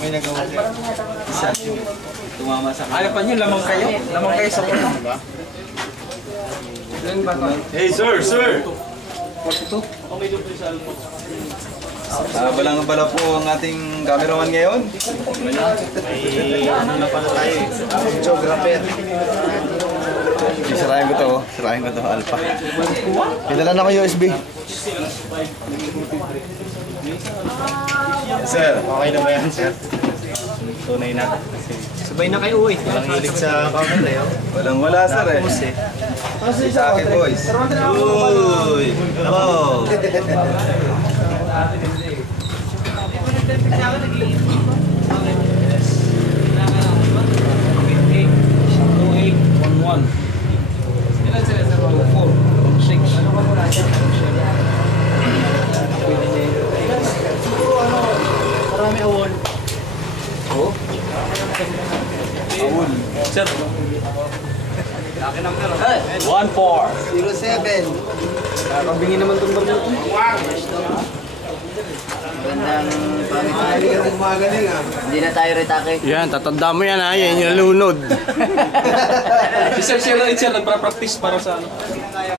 May nagawa siya. Tumama sa Ano pa nyo? Lamang kayo? Lamang kayo sa puno? Hey, sir! Sir! Balang-bala po ang ating cameraman ngayon. Ano na pala tayo eh? Geographer. Sirahin ko to, Alpha. Pinala na ko USB. Sir, okay na ba yan, sir? Tunay na. Sabay na kayo eh. Walang hilig sa camera eh. Walang-wala, sir eh. Sa akin, boys. Uy! Oh! Marami awol. Oh? Awul. Sir! 1-4. 07. Nakakabingin naman itong baril ito. Gandang pamit. Hindi na tayo retake. Yan, tatanda mo yan ha, yan yung nalunod. Si Sir Richard nagpa-practice para sa ano?